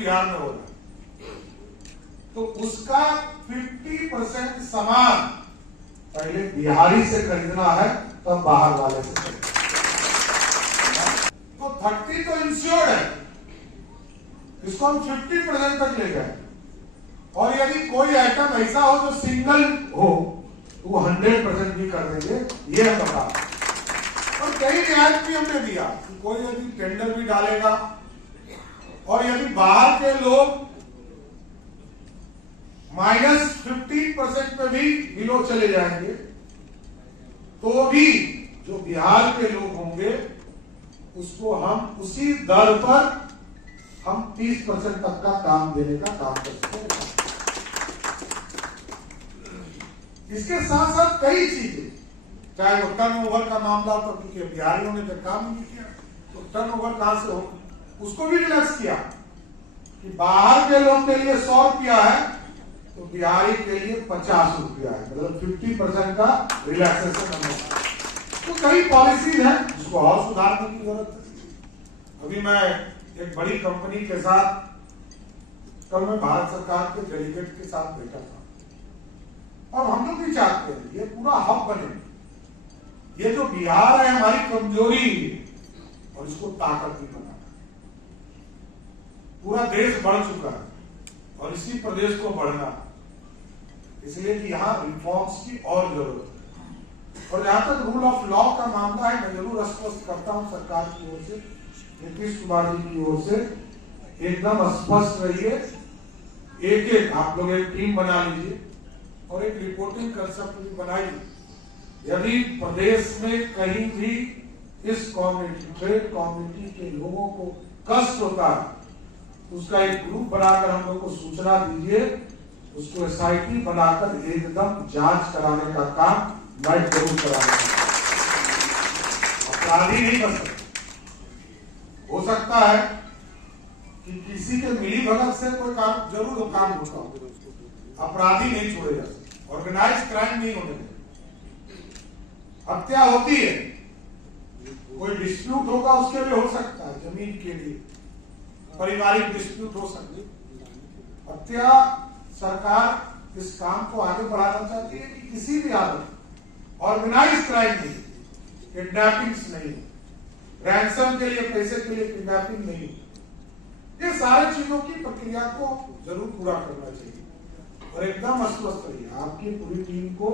बिहार में हो रहा है, तो उसका 50% सामान पहले बिहारी से खरीदना है, तब बाहर वाले से खरीदना। तो 30 तो इंश्योर्ड है, इसको हम 50% तक ले गए। और यदि कोई आइटम ऐसा हो जो सिंगल हो तो वो 100% भी कर देंगे, ये हम बता। और कई रियायत भी हमने दिया कि कोई यदि टेंडर भी डालेगा और यदि बाहर के लोग -15% पे भी बिलो चले जाएंगे, तो भी जो बिहार के लोग होंगे उसको हम उसी दर पर हम 30% तक का काम देने का काम कर सकते हैं। इसके साथ साथ कई चीजें, चाहे वो टर्नओवर का मामला था, क्योंकि बिहारियों ने जब काम नहीं किया तो टर्नओवर कहां से हो, उसको भी रिलैक्स किया कि बाहर के लोग के लिए 100 रुपया है तो बिहारी के लिए 50 रुपया है, मतलब 50% का रिलैक्सेशन होगा। तो कई पॉलिसीज हैं जिसको और सुधारने की जरूरत है। अभी मैं एक बड़ी कंपनी के साथ कल मैं भारत सरकार के डेलीगेट के साथ बैठा था, और हम लोग भी चाहते हैं ये पूरा हब बने। ये जो बिहार है हमारी कमजोरी और इसको ताकत भी बनाना। पूरा देश बढ़ चुका है और इसी प्रदेश को बढ़ना, इसलिए कि यहाँ रिफॉर्म्स की और जरूरत है। और जहां तक रूल ऑफ लॉ का मामला है, मैं जरूर स्पष्ट करता हूं सरकार की ओर से, नीतीश कुमार जी की ओर से, एकदम स्पष्ट रहिए। एक एक आप लोग एक टीम बना लीजिए और एक रिपोर्टिंग कंसेप्ट भी बनाइए। यदि प्रदेश में कहीं भी इस कम्युनिटी, ट्रेड कम्युनिटी के लोगों को कष्ट होता है, उसका एक ग्रुप बनाकर हम लोग को सूचना दीजिए, उसको SIT बनाकर एकदम जांच कराने का काम मैं जरूर कराऊंगा। अपराधी नहीं बन सकते। हो सकता है कि किसी के मिली भगत से कोई काम जरूर काम होता हो, अपराधी नहीं छोड़े जा सकते, ऑर्गेनाइज क्राइम नहीं होने देते। हत्या होती है, कोई डिस्प्यूट होगा उसके लिए हो सकता है, जमीन के लिए पारिवारिक डिस्प्यूट हो सकती है। हत्या सरकार इस काम को आगे बढ़ाना चाहती है कि किसी भी हालत ऑर्गेनाइज क्राइम नहीं, किडनैपिंग्स नहीं, रैंसम के लिए पैसे के लिए किडनैपिंग नहीं, ये सारी चीजों की प्रक्रिया को जरूर पूरा करना चाहिए। और एकदम आश्वस्त रहिए, आपकी पूरी टीम को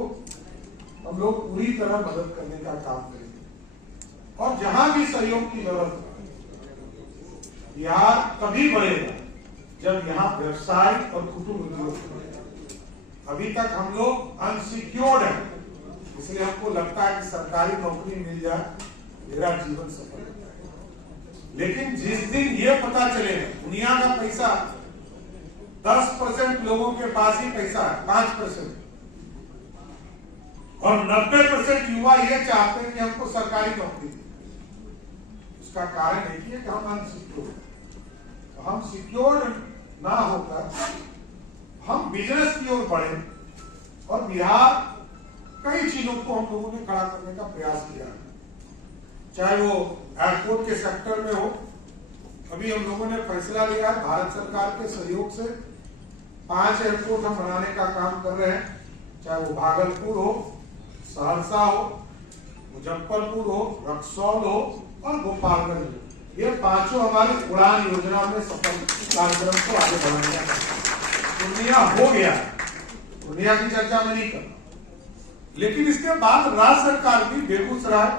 हम लोग पूरी तरह मदद करने का काम करेंगे। और जहां भी सहयोग की जरूरत है, बिहार तभी बढ़ेगा जब यहाँ व्यवसाय और कुटुंब उद्योग बढ़ेगा। अभी तक हम लोग अनसिक्योर्ड हैं, इसलिए हमको लगता है कि सरकारी नौकरी मिल जाए मेरा जीवन सफल हो जाए। लेकिन जिस दिन ये पता चले दुनिया का पैसा 10% लोगों के पास ही पैसा है, 5%, और 90% युवा ये चाहते हैं कि हमको सरकारी नौकरी दे। इसका कारण एक ही है कि हम अनसिक्योर्ड हैं। तो हम सिक्योर्ड ना होकर हम बिजनेस की ओर बढ़े, और बिहार कई चीजों को हम लोगों ने खड़ा करने का प्रयास किया है, चाहे वो एयरपोर्ट के सेक्टर में हो। अभी हम लोगों ने फैसला लिया है भारत सरकार के सहयोग से 5 एयरपोर्ट हम बनाने का काम कर रहे हैं, चाहे वो भागलपुर हो, सहरसा हो, मुजफ्फरपुर हो, रक्सौल हो और गोपालगंज हो। ये 5 हमारी उड़ान योजना में सफल कार्यक्रम को आगे बढ़ाने का। पूर्णिया हो गया, पूर्णिया की चर्चा में नहीं करना, लेकिन इसके बाद राज्य सरकार भी बेगूसराय,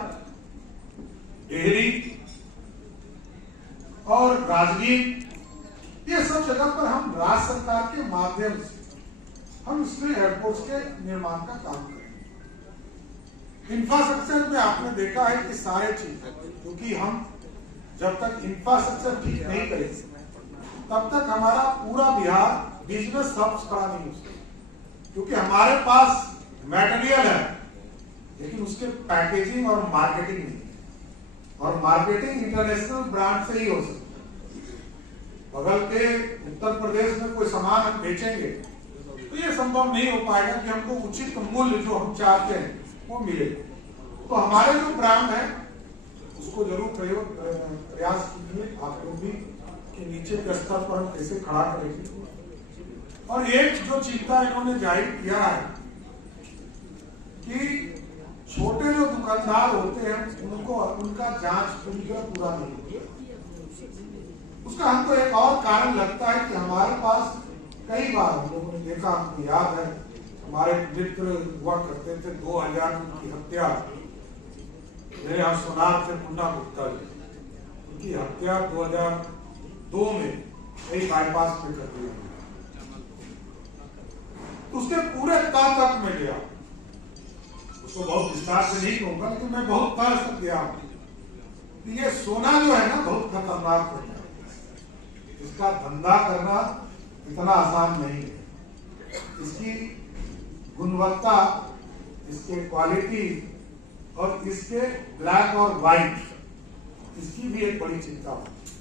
डेहरी और राजगीर, ये सब जगह पर हम राज्य सरकार के माध्यम से हम इसमें एयरपोर्ट्स के निर्माण का काम करेंगे। इंफ्रास्ट्रक्चर में आपने देखा है कि सारे चीज, क्योंकि हम जब तक इंफ्रास्ट्रक्चर ठीक नहीं करेंगे तब तक हमारा पूरा बिहार बिजनेस हब खड़ा नहीं हो सकता। क्योंकि हमारे पास मटेरियल है लेकिन उसके पैकेजिंग और मार्केटिंग नहीं है, और मार्केटिंग इंटरनेशनल ब्रांड से ही हो सकती है। बगल के उत्तर प्रदेश में कोई सामान हम बेचेंगे तो ये संभव नहीं हो पाएगा कि हमको उचित मूल्य जो हम चाहते हैं वो मिले। तो हमारे जो ब्रांड है उसको जरूर प्रयास कीजिए आप लोग भी, कि नीचे के स्तर पर हम कैसे खड़ा करेंगे। और एक जो चिंता इन्होंने जाहिर किया है कि छोटे जो दुकानदार होते हैं उनको उनका जांच पूरी तरह पूरा नहीं होता। उसका हमको एक और कारण लगता है कि हमारे पास कई बार हम लोगों ने देखा, हमको याद है हमारे मित्र हुआ करते थे 2000 की हत्या, मेरे यहाँ सोनार से मुन्ना गुप्ता जी, उनकी हत्या 2002 में कई बाईपास पे कर दी। उसके पूरे तक में गया, उसको बहुत विस्तार से नहीं कहूंगा लेकिन मैं बहुत तरह से गया हूं। ये सोना जो है ना बहुत खतरनाक होता है, इसका धंधा करना इतना आसान नहीं है। इसकी गुणवत्ता, इसके क्वालिटी और इसके ब्लैक और व्हाइट, इसकी भी एक बड़ी चिंता होती है।